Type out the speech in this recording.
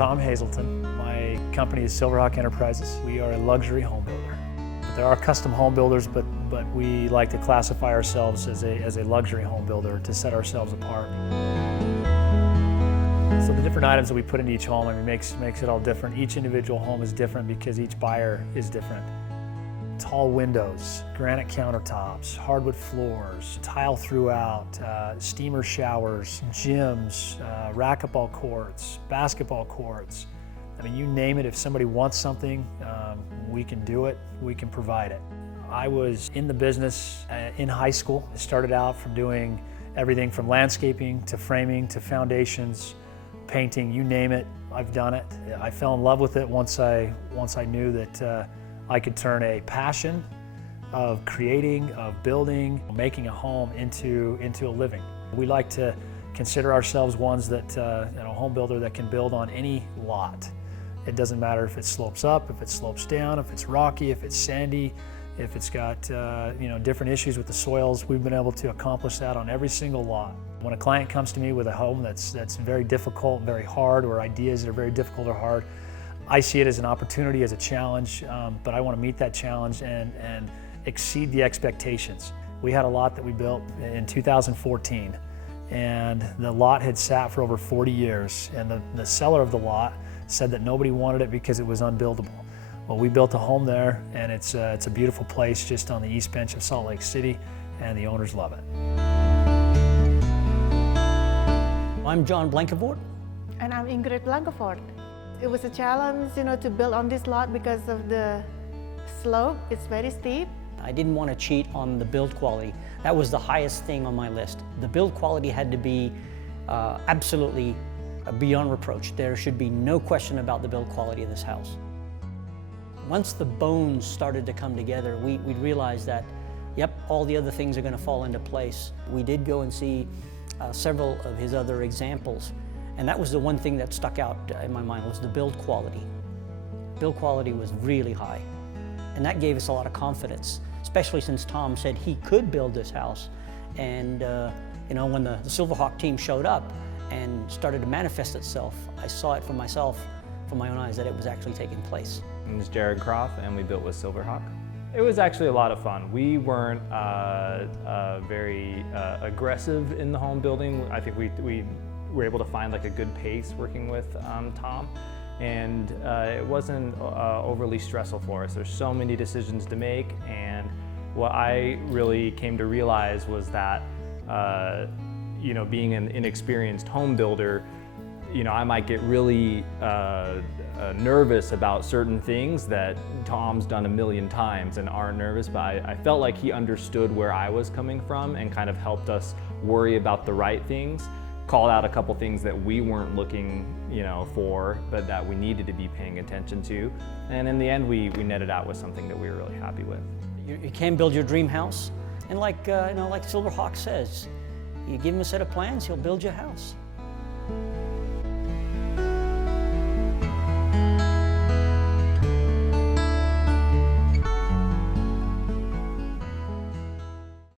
Tom Hazelton. My company is Silverhawk Enterprises. We are a luxury home builder. There are custom home builders, but we like to classify ourselves as a luxury home builder to set ourselves apart. So the different items that we put in each home, I mean, makes it all different. Each individual home is different because each buyer is different. Tall windows, granite countertops, hardwood floors, tile throughout, steamer showers, gyms, racquetball courts, basketball courts. I mean, you name it, if somebody wants something, we can do it, we can provide it. I was in the business in high school. I started out from doing everything from landscaping to framing to foundations, painting, you name it, I've done it. I fell in love with it once I knew that I could turn a passion of creating, of building, making a home into a living. We like to consider ourselves ones that, a home builder that can build on any lot. It doesn't matter if it slopes up, if it slopes down, if it's rocky, if it's sandy, if it's got different issues with the soils. We've been able to accomplish that on every single lot. When a client comes to me with a home that's very difficult, very hard, or ideas that are very difficult or hard, I see it as an opportunity, as a challenge, but I want to meet that challenge and exceed the expectations. We had a lot that we built in 2014, and the lot had sat for over 40 years, and the seller of the lot said that nobody wanted it because it was unbuildable. Well, we built a home there, and it's a beautiful place just on the east bench of Salt Lake City, and the owners love it. I'm John Blankevort. And I'm Ingrid Blankevort. It was a challenge, to build on this lot because of the slope. It's very steep. I didn't want to cheat on the build quality. That was the highest thing on my list. The build quality had to be absolutely beyond reproach. There should be no question about the build quality of this house. Once the bones started to come together, we realized that, yep, all the other things are going to fall into place. We did go and see several of his other examples. And that was the one thing that stuck out in my mind, was the build quality. Build quality was really high. And that gave us a lot of confidence, especially since Tom said he could build this house. And when the Silverhawk team showed up and started to manifest itself, I saw it for myself, from my own eyes, that it was actually taking place. My name is Jared Croft, and we built with Silverhawk. It was actually a lot of fun. We weren't very aggressive in the home building. I think we were able to find like a good pace working with Tom, and it wasn't overly stressful for us. There's so many decisions to make, and what I really came to realize was that being an inexperienced home builder, I might get really nervous about certain things that Tom's done a million times and aren't nervous, but I felt like he understood where I was coming from and kind of helped us worry about the right things, called out a couple things that we weren't looking for, but that we needed to be paying attention to. And in the end, we netted out with something that we were really happy with. You can build your dream house, and like Silverhawk says, you give him a set of plans, he'll build your house.